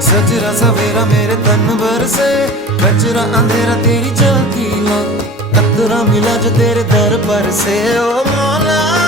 सजरा सवेरा मेरे तन भर से, कचरा अंधेरा तेरी झांकी ला, कतरा मिला जो तेरे दर पर से। ओ मौला